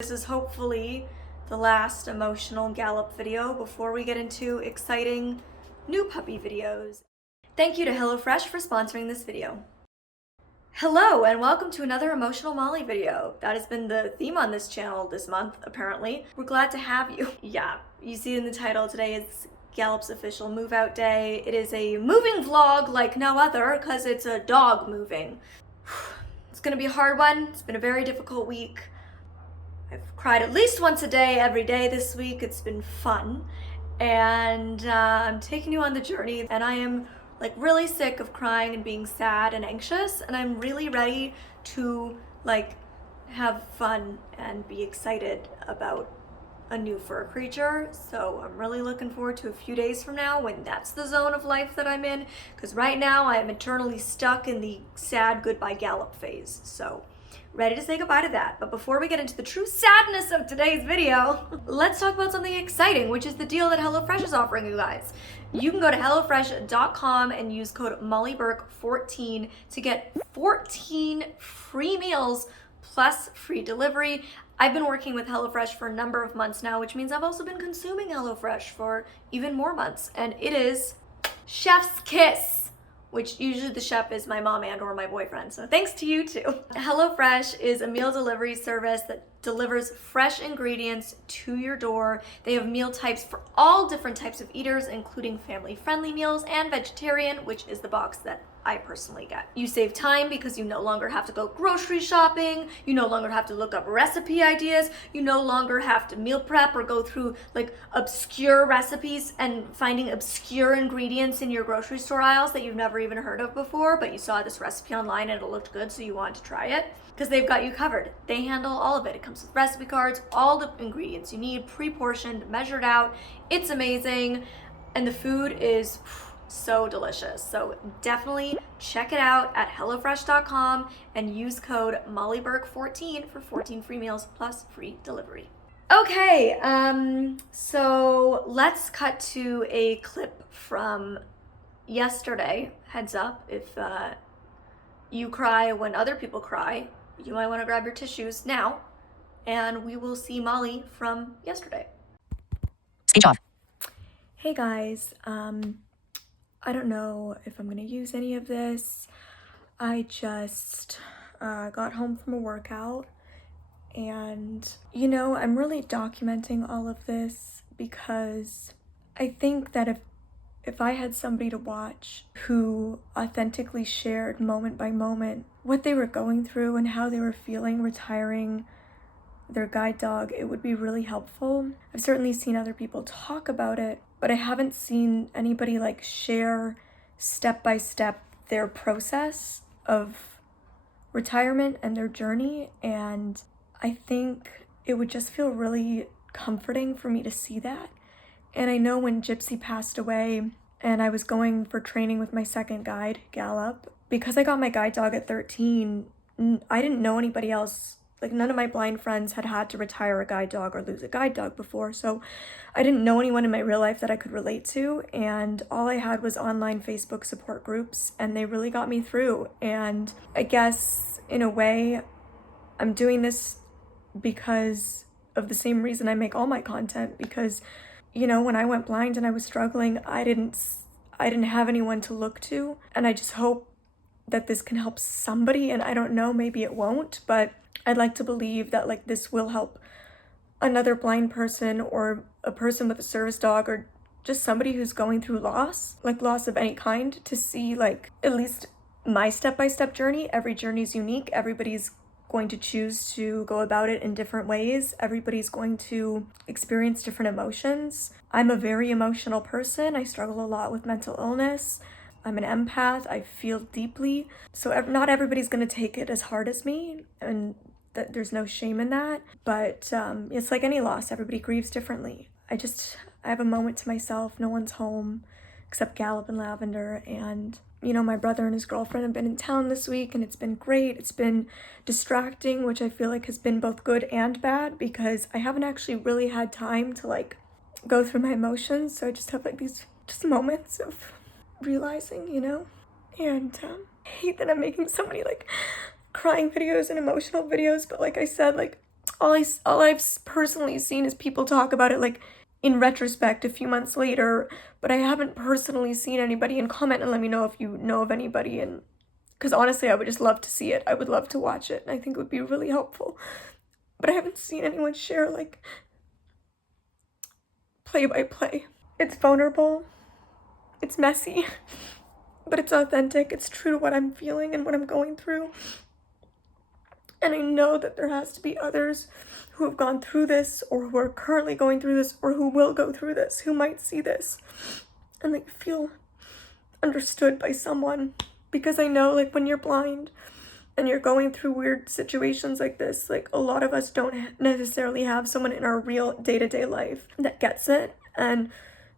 This is hopefully the last emotional Gallop video before we get into exciting new puppy videos. Thank you to HelloFresh for sponsoring this video. Hello and welcome to another Emotional Molly video. That has been the theme on this channel this month, apparently. We're glad to have you. Yeah, you see in the title, today is Gallop's official move out day. It is a moving vlog like no other because it's a dog moving. It's gonna be a hard one. It's been a very difficult week. I've cried at least once a day, every day this week. It's been fun. And I'm taking you on the journey, and I am like really sick of crying and being sad and anxious, and I'm really ready to like have fun and be excited about a new fur creature. So I'm really looking forward to a few days from now when that's the zone of life that I'm in, because right now I am eternally stuck in the sad goodbye Gallop phase. So ready to say goodbye to that. But before we get into the true sadness of today's video, let's talk about something exciting, which is the deal that HelloFresh is offering you guys. You can go to HelloFresh.com and use code MollyBurke14 to get 14 free meals plus free delivery. I've been working with HelloFresh for a number of months now, which means I've also been consuming HelloFresh for even more months. And it is chef's kiss, which usually the chef is my mom and or my boyfriend. So thanks to you too. HelloFresh is a meal delivery service that delivers fresh ingredients to your door. They have meal types for all different types of eaters, including family-friendly meals and vegetarian, which is the box that I personally get. You save time because you no longer have to go grocery shopping. You no longer have to look up recipe ideas. You no longer have to meal prep or go through like obscure recipes and finding obscure ingredients in your grocery store aisles that you've never even heard of before, but you saw this recipe online and it looked good, so you wanted to try it. Because they've got you covered. They handle all of it. It comes with recipe cards, all the ingredients you need, pre-portioned, measured out. It's amazing, and the food is so delicious. So definitely check it out at HelloFresh.com and use code MollyBurke14 for 14 free meals plus free delivery. Okay, so let's cut to a clip from yesterday. Heads up, if you cry when other people cry, you might want to grab your tissues now, and we will see Molly from yesterday. Speech off. Hey guys, I don't know if I'm gonna use any of this. I just got home from a workout, and you know, I'm really documenting all of this because I think that if I had somebody to watch who authentically shared moment by moment what they were going through and how they were feeling retiring their guide dog, it would be really helpful. I've certainly seen other people talk about it, but I haven't seen anybody like share step by step their process of retirement and their journey. And I think it would just feel really comforting for me to see that. And I know when Gypsy passed away and I was going for training with my second guide, Gallop, because I got my guide dog at 13, I didn't know anybody else. Like, none of my blind friends had to retire a guide dog or lose a guide dog before, so I didn't know anyone in my real life that I could relate to, and all I had was online Facebook support groups, and they really got me through. And I guess, in a way, I'm doing this because of the same reason I make all my content, because you know, when I went blind and I was struggling, I didn't have anyone to look to, and I just hope that this can help somebody. And I don't know, maybe it won't, but I'd like to believe that like this will help another blind person or a person with a service dog or just somebody who's going through loss, like loss of any kind, to see like at least my step-by-step journey. Every journey is unique. Everybody's going to choose to go about it in different ways. Everybody's going to experience different emotions. I'm a very emotional person. I struggle a lot with mental illness. I'm an empath. I feel deeply. So not everybody's going to take it as hard as me, and there's no shame in that. But it's like any loss. Everybody grieves differently. I have a moment to myself. No one's home except Gallop and Lavender, and you know, my brother and his girlfriend have been in town this week, and it's been great. It's been distracting, which I feel like has been both good and bad, because I haven't actually really had time to like go through my emotions. So I just have like these just moments of realizing, you know. And I hate that I'm making so many like crying videos and emotional videos, but like I said, like all I've personally seen is people talk about it like in retrospect a few months later, but I haven't personally seen anybody. And comment and let me know if you know of anybody, and because honestly I would just love to see it. I would love to watch it, and I think it would be really helpful. But I haven't seen anyone share like play by play. It's vulnerable, it's messy, but it's authentic. It's true to what I'm feeling and what I'm going through. And I know that there has to be others who have gone through this, or who are currently going through this, or who will go through this, who might see this and like feel understood by someone. Because I know like when you're blind and you're going through weird situations like this, like a lot of us don't necessarily have someone in our real day-to-day life that gets it. And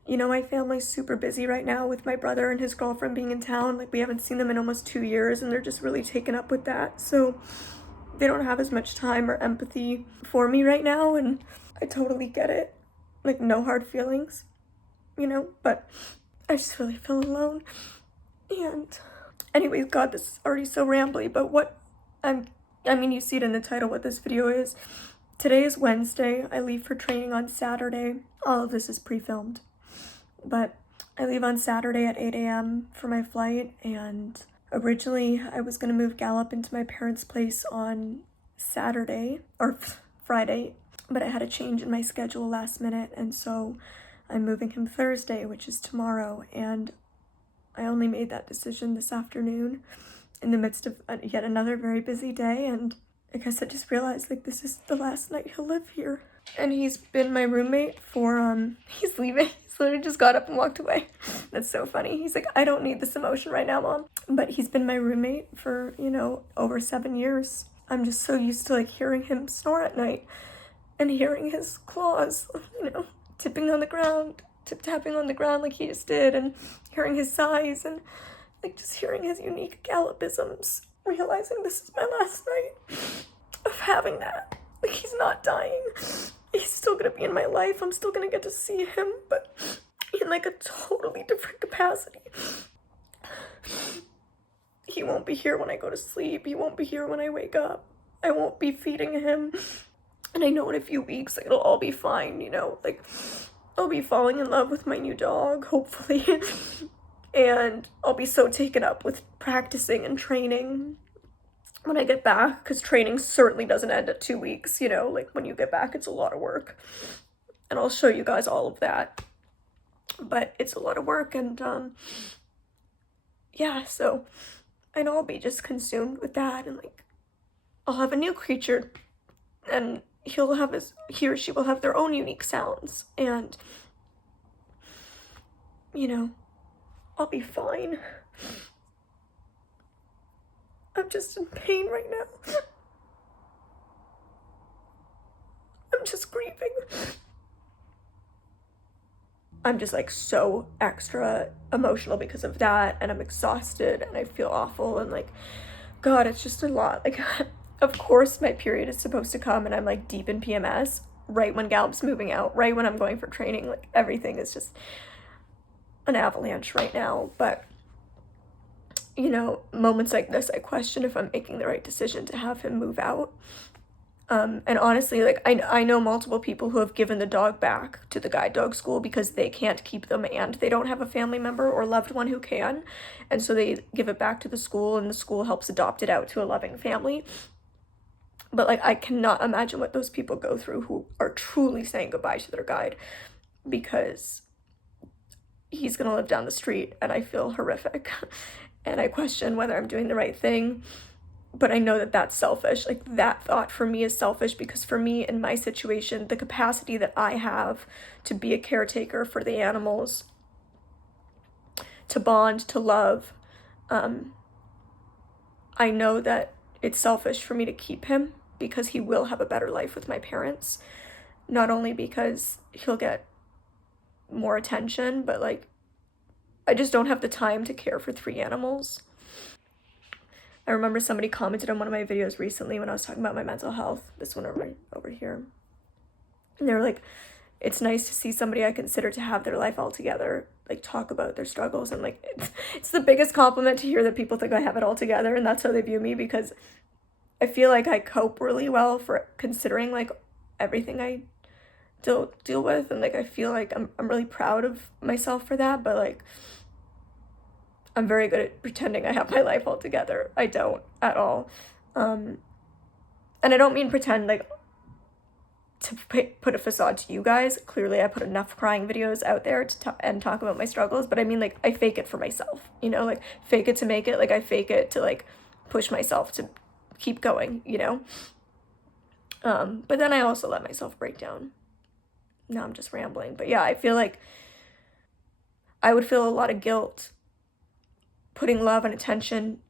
you know, my family's super busy right now with my brother and his girlfriend being in town. Like we haven't seen them in almost 2 years, and they're just really taken up with that. So they don't have as much time or empathy for me right now, and I totally get it. Like, no hard feelings, you know, but I just really feel alone. And anyways, God, this is already so rambly, but I mean, you see it in the title what this video is. Today is Wednesday. I leave for training on Saturday. All of this is pre-filmed, but I leave on Saturday at 8 a.m. for my flight, and originally I was gonna move Gallop into my parents' place on Saturday, or Friday, but I had a change in my schedule last minute, and so I'm moving him Thursday, which is tomorrow, and I only made that decision this afternoon in the midst of yet another very busy day. And I guess I just realized like this is the last night he'll live here. And he's been my roommate for, he's leaving. He's literally just got up and walked away. That's so funny. He's like, I don't need this emotion right now, Mom. But he's been my roommate for, you know, over 7 years. I'm just so used to like hearing him snore at night and hearing his claws, you know, tipping on the ground, tapping on the ground like he just did, and hearing his sighs, and like just hearing his unique gallopisms, realizing this is my last night of having that. Like, he's not dying. He's still gonna be in my life. I'm still gonna get to see him, but in like a totally different capacity. He won't be here when I go to sleep. He won't be here when I wake up. I won't be feeding him. And I know in a few weeks, like, it'll all be fine, you know? Like, I'll be falling in love with my new dog, hopefully. And I'll be so taken up with practicing and training when I get back, because training certainly doesn't end at 2 weeks, you know? Like, when you get back, it's a lot of work. And I'll show you guys all of that. But it's a lot of work, and, yeah, so I know I'll be just consumed with that, and, like, I'll have a new creature, and he or she will have their own unique sounds, and, you know, I'll be fine. I'm just in pain right now. I'm just grieving. I'm just like so extra emotional because of that, and I'm exhausted, and I feel awful, and like, God, it's just a lot. Like, of course my period is supposed to come, and I'm like deep in PMS right when Gallop's moving out, right when I'm going for training. Like, everything is just an avalanche right now. But you know, moments like this, I question if I'm making the right decision to have him move out. And honestly, like, I know multiple people who have given the dog back to the guide dog school because they can't keep them and they don't have a family member or loved one who can. And so they give it back to the school, and the school helps adopt it out to a loving family. But like, I cannot imagine what those people go through who are truly saying goodbye to their guide, because he's gonna live down the street, and I feel horrific. And I question whether I'm doing the right thing. But I know that that's selfish. Like, that thought for me is selfish, because for me, in my situation, the capacity that I have to be a caretaker for the animals, to bond, to love, I know that it's selfish for me to keep him, because he will have a better life with my parents. Not only because he'll get more attention, but like, I just don't have the time to care for 3 animals. I remember somebody commented on one of my videos recently when I was talking about my mental health, this one over here. And they were like, it's nice to see somebody I consider to have their life all together, like, talk about their struggles. And like, it's the biggest compliment to hear that people think I have it all together, and that's how they view me, because I feel like I cope really well for considering like everything I deal with, and like I feel like I'm really proud of myself for that, but like I'm very good at pretending I have my life all together. I don't at all. And I don't mean pretend like to put a facade to you guys. Clearly I put enough crying videos out there to and talk about my struggles, but I mean like I fake it for myself, you know, like fake it to make it. Like I fake it to like push myself to keep going, you know. But then I also let myself break down. Now I'm just rambling, but yeah, I feel like I would feel a lot of guilt putting love and attention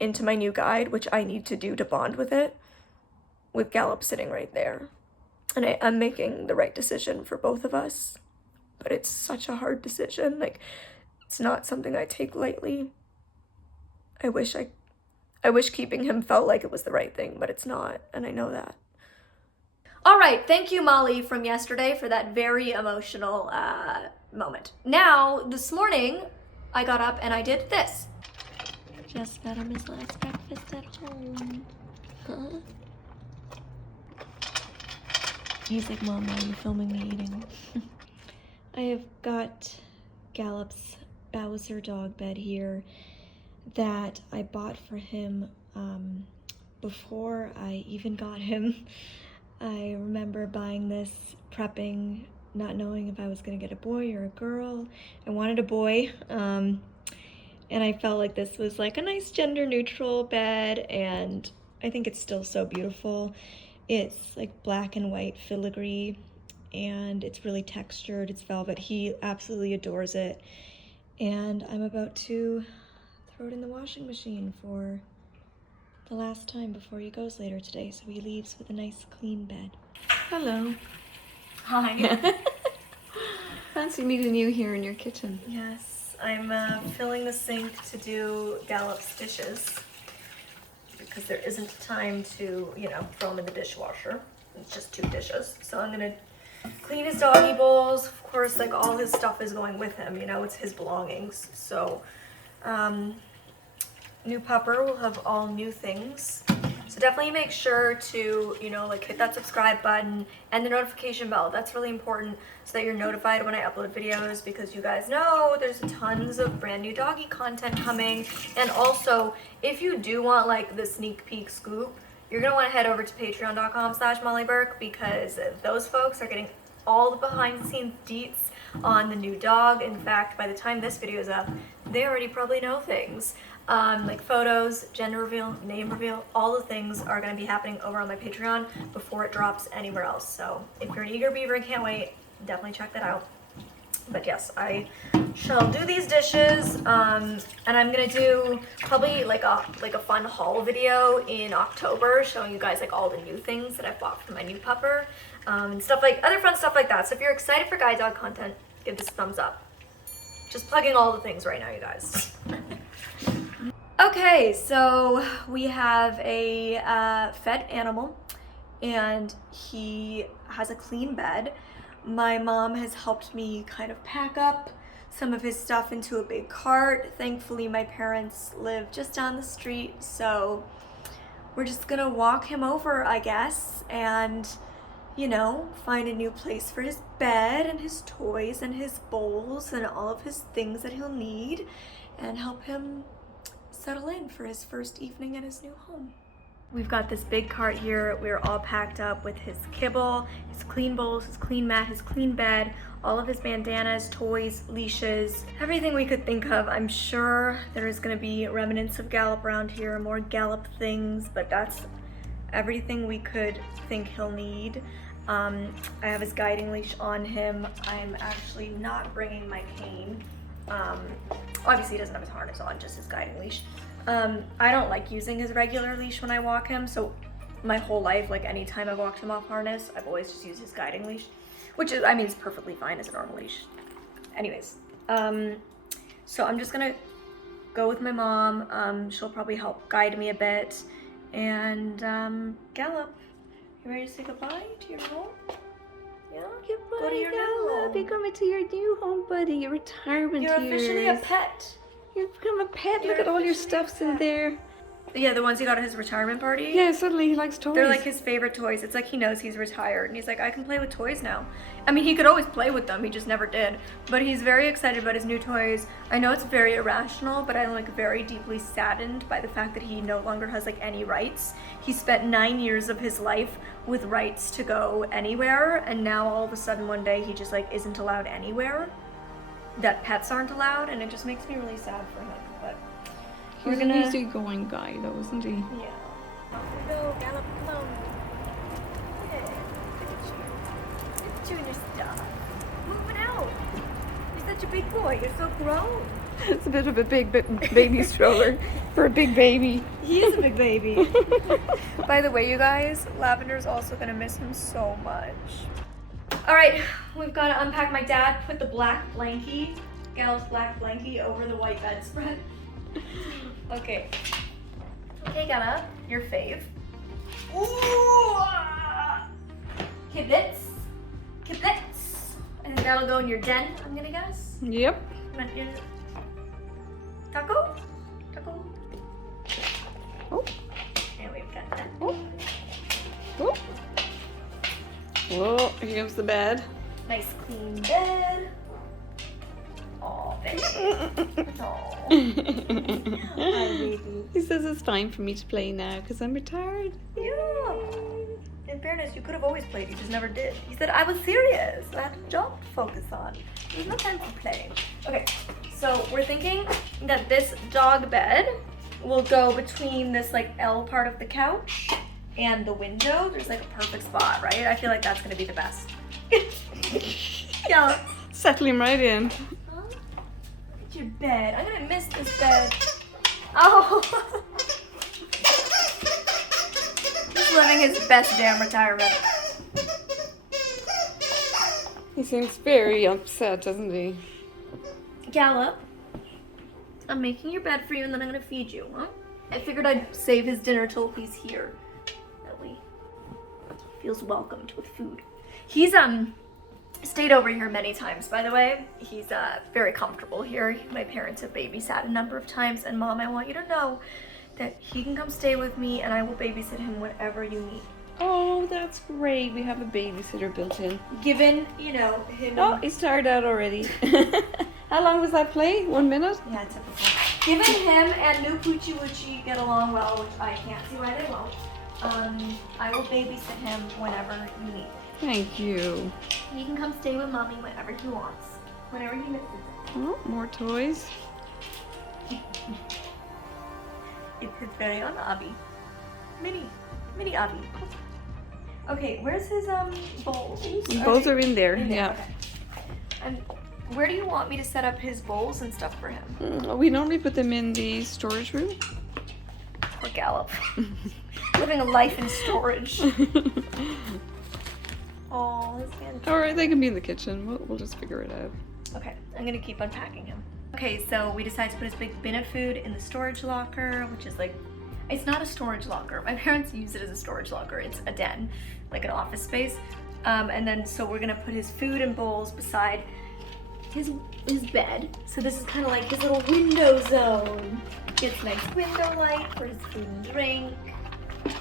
into my new guide, which I need to do to bond with it, with Gallop sitting right there. And I'm making the right decision for both of us, but it's such a hard decision. Like, it's not something I take lightly. I wish keeping him felt like it was the right thing, but it's not, and I know that. All right, thank you, Molly, from yesterday for that very emotional moment. Now, this morning, I got up and I did this. Jess got him his last breakfast at home. Huh? He's like, Mom, why are you filming me eating? I have got Gallop's Bowser dog bed here that I bought for him before I even got him. I remember buying this, prepping, not knowing if I was gonna get a boy or a girl. I wanted a boy, and I felt like this was like a nice gender neutral bed, and I think it's still so beautiful. It's like black and white filigree, and it's really textured, it's velvet. He absolutely adores it, and I'm about to throw it in the washing machine for the last time before he goes later today, so he leaves with a nice clean bed. Hello. Hi. Fancy meeting you here in your kitchen. Yes, I'm filling the sink to do Gallop's dishes because there isn't time to, you know, throw them in the dishwasher. It's just 2 dishes. So I'm gonna clean his doggy bowls. Of course, like all his stuff is going with him, you know, it's his belongings. So, new pupper will have all new things. So definitely make sure to, you know, like hit that subscribe button and the notification bell. That's really important so that you're notified when I upload videos, because you guys know there's tons of brand new doggy content coming. And also, if you do want like the sneak peek scoop, you're gonna wanna head over to patreon.com/mollyburke, because those folks are getting all the behind the scenes deets on the new dog. In fact, by the time this video is up, they already probably know things. Like photos, gender reveal, name reveal, all the things are going to be happening over on my Patreon before it drops anywhere else. So if you're an eager beaver and can't wait, definitely check that out. But yes, I shall do these dishes, and I'm gonna do probably like a fun haul video in October, showing you guys like all the new things that I bought for my new pupper, and stuff like other fun stuff like that. So if you're excited for guide dog content, give this a thumbs up. Just plugging all the things right now, you guys. Okay, so we have a fed animal, and he has a clean bed. My mom has helped me kind of pack up some of his stuff into a big cart. Thankfully, my parents live just down the street, so we're just gonna walk him over, I guess, and, you know, find a new place for his bed and his toys and his bowls and all of his things that he'll need, and help him settle in for his first evening at his new home. We've got this big cart here. We're all packed up with his kibble, his clean bowls, his clean mat, his clean bed, all of his bandanas, toys, leashes, everything we could think of. I'm sure there is gonna be remnants of Gallop around here, more Gallop things, but that's everything we could think he'll need. I have his guiding leash on him. I'm actually not bringing my cane. Obviously he doesn't have his harness on, just his guiding leash. I don't like using his regular leash when I walk him, so my whole life, like anytime I've walked him off harness, I've always just used his guiding leash, which is, I mean, it's perfectly fine as a normal leash. Anyways, so I'm just gonna go with my mom. She'll probably help guide me a bit, and Gallop, you ready to say goodbye to your home? Yeah? Goodbye, Go to your new Gallop. home. You're coming to your new home, buddy. Your retirement You're years. officially a pet. You've become a pet. You're Look at all your officially a stuff's in pet. there. Yeah, the ones he got at his retirement party. Yeah, suddenly he likes toys. They're like his favorite toys. It's like he knows he's retired and he's like, I can play with toys now. I mean, he could always play with them, he just never did. But he's very excited about his new toys. I know it's very irrational, but I'm like very deeply saddened by the fact that he no longer has like any rights. He spent 9 years of his life with rights to go anywhere, and now all of a sudden one day he just like isn't allowed anywhere. That pets aren't allowed, and it just makes me really sad for him. But He's an easygoing guy, though, isn't he? yeah. Off we go, Gallop, come on. Yeah, look at you. Look at you and your stuff. Moving out. You're such a big boy. You're so grown. It's a bit of a big baby stroller for a big baby. He is a big baby. By the way, you guys, Lavender's also gonna miss him so much. All right, we've got to unpack. My dad put the black blankie, Gallop's black blankie, over the white bedspread. Okay. Okay, Gallop, your fave. Ooh! Kibitz. Kibitz. I think that'll go in your den, I'm gonna guess. Yep. Taco? Taco? Oh. And we've got that. Oh. Oh. Whoa, here comes the bed. Nice clean bed. Aw, baby. Aw. Hi, baby. He says it's time for me to play now because I'm retired. Yeah. In fairness, you could have always played, you just never did. He said, I was serious. I had a job to focus on. There's no time for playing. Okay, so we're thinking that this dog bed will go between this like L part of the couch and the window. There's like a perfect spot, right? I feel like that's gonna be the best. Yeah. Settle him right in. Huh? Look at your bed. I'm gonna miss this bed. Oh. He's living his best damn retirement. He seems very upset, doesn't he? Gallop, I'm making your bed for you and then I'm gonna feed you, huh? I figured I'd save his dinner till he's here. That way he feels welcomed with food. He's stayed over here many times, by the way. He's very comfortable here. My parents have babysat a number of times, and Mom, I want you to know that he can come stay with me and I will babysit him whenever you need. Oh, that's great. We have a babysitter built in. Given, you know, him... Oh, he started out already. How long was that play? 1 minute? Yeah, typical. Given him and new Poochie Woochie get along well, which I can't see why they won't, I will babysit him whenever you need. Thank you. He can come stay with Mommy whenever he wants. Whenever he misses it. Oh, more toys. It's his very own Abby. Mini Abby. Okay, where's his bowls? Bowls are in there, yeah. Okay. And where do you want me to set up his bowls and stuff for him? We normally put them in the storage room. Poor Gallop. Living a life in storage. Oh, his hand. Alright, they can be in the kitchen. We'll just figure it out. Okay, I'm gonna keep unpacking him. Okay, so we decided to put his big bin of food in the storage locker, which is like, it's not a storage locker. My parents use it as a storage locker. It's a den, like an office space. And then, so we're gonna put his food and bowls beside his bed. So this is kind of like his little window zone. Gets nice window light for his food and drink.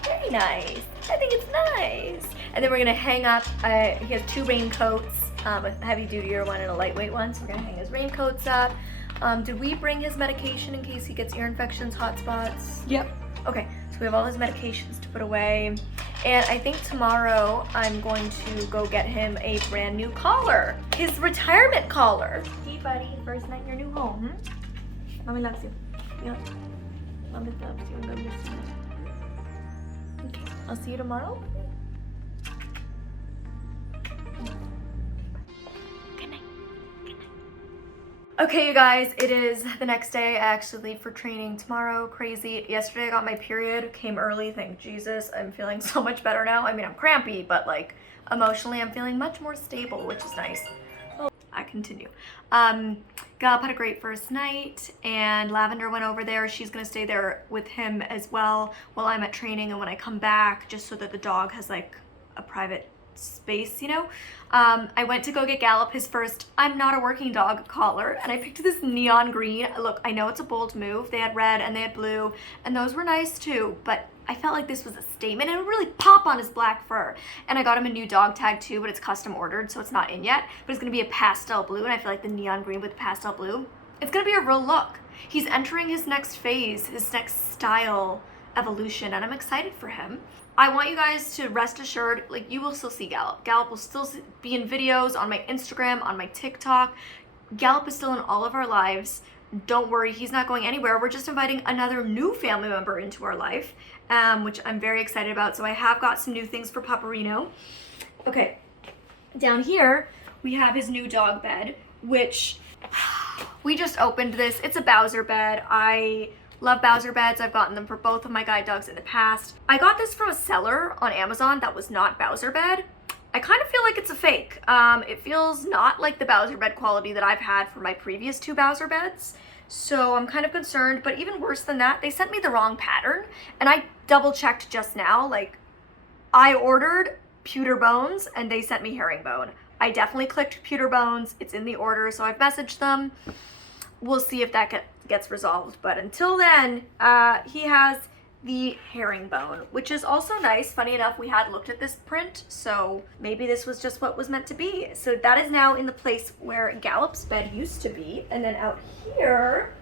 Very nice. I think it's nice. And then we're gonna hang up, he has 2 raincoats, a heavy duty one and a lightweight one. So we're gonna hang his raincoats up. Did we bring his medication in case he gets ear infections, hot spots? Yep. Okay, so we have all his medications to put away. And I think tomorrow I'm going to go get him a brand new collar. His retirement collar. Hey buddy, first night in your new home. Mommy loves you. Yeah. Mommy loves you. I'm gonna miss you. Okay, I'll see you tomorrow. Good night. Good night. Okay, you guys, it is the next day. I actually leave for training tomorrow. Crazy. Yesterday I got my period, came early, thank Jesus. I'm feeling so much better now. I mean, I'm crampy, but like emotionally I'm feeling much more stable, which is nice. Oh, I continue. Gallop had a great first night, and Lavender went over there. She's gonna stay there with him as well while I'm at training, and when I come back, just so that the dog has like a private space, you know. I went to go get Gallop his first I'm not a working dog collar, and I picked this neon green. Look, I know it's a bold move. They had red and they had blue, and those were nice too, but I felt like this was a statement. It would really pop on his black fur. And I got him a new dog tag too, but it's custom ordered, so it's not in yet. But it's gonna be a pastel blue, and I feel like the neon green with the pastel blue, it's gonna be a real look. He's entering his next phase, his next style evolution, and I'm excited for him. I want you guys to rest assured, like, you will still see Gallop. Gallop will still be in videos on my Instagram, on my TikTok. Gallop is still in all of our lives. Don't worry, he's not going anywhere. We're just inviting another new family member into our life, which I'm very excited about. So I have got some new things for Paparino. Okay, down here, we have his new dog bed, which we just opened this. It's a Bowser bed. I love Bowser beds. I've gotten them for both of my guide dogs in the past. I got this from a seller on Amazon that was not Bowser bed. I kind of feel like it's a fake. It feels not like the Bowser bed quality that I've had for my previous 2 Bowser beds. So I'm kind of concerned, but even worse than that, they sent me the wrong pattern, and I double checked just now. Like, I ordered pewter bones and they sent me herringbone. I definitely clicked pewter bones. It's in the order, so I've messaged them. We'll see if that gets resolved, but until then, he has the herringbone, which is also nice. Funny enough, we had looked at this print, so maybe this was just what was meant to be. So that is now in the place where Gallop's bed used to be. And then out here,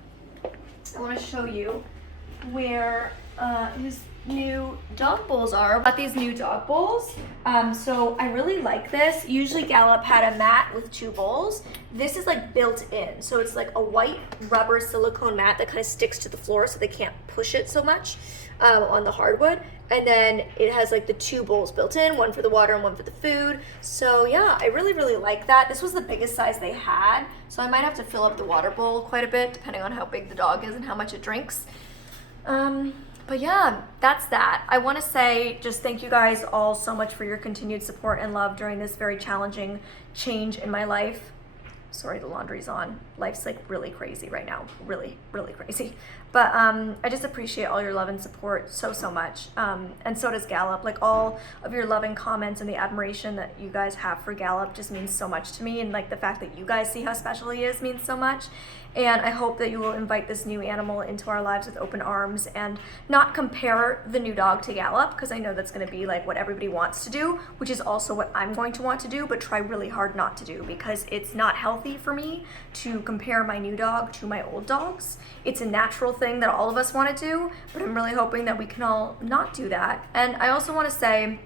I want to show you where his new dog bowls are. I got these new dog bowls. So I really like this. Usually Gallop had a mat with 2 bowls. This is like built in. So it's like a white rubber silicone mat that kind of sticks to the floor so they can't push it so much on the hardwood. And then it has like the 2 bowls built in, one for the water and one for the food. So yeah, I really, really like that. This was the biggest size they had. So I might have to fill up the water bowl quite a bit depending on how big the dog is and how much it drinks. But yeah, that's that. I want to say just thank you guys all so much for your continued support and love during this very challenging change in my life. Sorry, the laundry's on. Life's like really crazy right now. Really, really crazy. But I just appreciate all your love and support so much. And so does Gallop. Like, all of your loving comments and the admiration that you guys have for Gallop just means so much to me. And like the fact that you guys see how special he is means so much. And I hope that you will invite this new animal into our lives with open arms and not compare the new dog to Gallop, because I know that's going to be like what everybody wants to do, which is also what I'm going to want to do, but try really hard not to do, because it's not healthy for me to compare my new dog to my old dogs. It's a natural thing that all of us want to do, but I'm really hoping that we can all not do that. And I also want to say,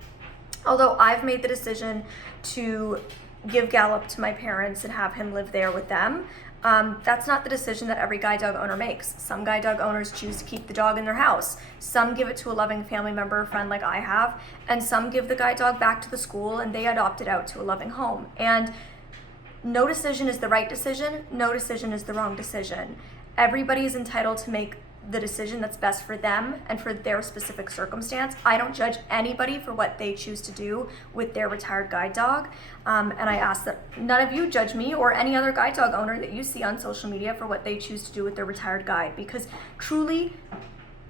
although I've made the decision to give Gallop to my parents and have him live there with them, that's not the decision that every guide dog owner makes. Some guide dog owners choose to keep the dog in their house. Some give it to a loving family member or friend like I have, and some give the guide dog back to the school and they adopt it out to a loving home. And no decision is the right decision. No decision is the wrong decision. Everybody is entitled to make the decision that's best for them and for their specific circumstance. I don't judge anybody for what they choose to do with their retired guide dog. And I ask that none of you judge me or any other guide dog owner that you see on social media for what they choose to do with their retired guide, because truly,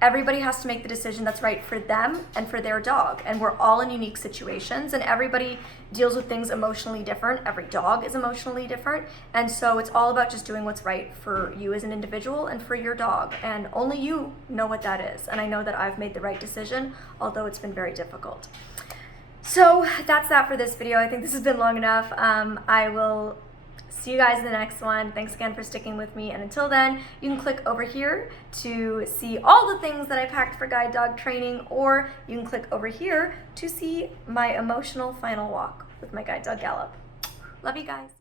everybody has to make the decision that's right for them and for their dog. And we're all in unique situations, and everybody deals with things emotionally different. Every dog is emotionally different. And so it's all about just doing what's right for you as an individual and for your dog. And only you know what that is. And I know that I've made the right decision, although it's been very difficult. So that's that for this video. I think this has been long enough. I will see you guys in the next one. Thanks again for sticking with me. And until then, you can click over here to see all the things that I packed for guide dog training, or you can click over here to see my emotional final walk with my guide dog Gallop. Love you guys.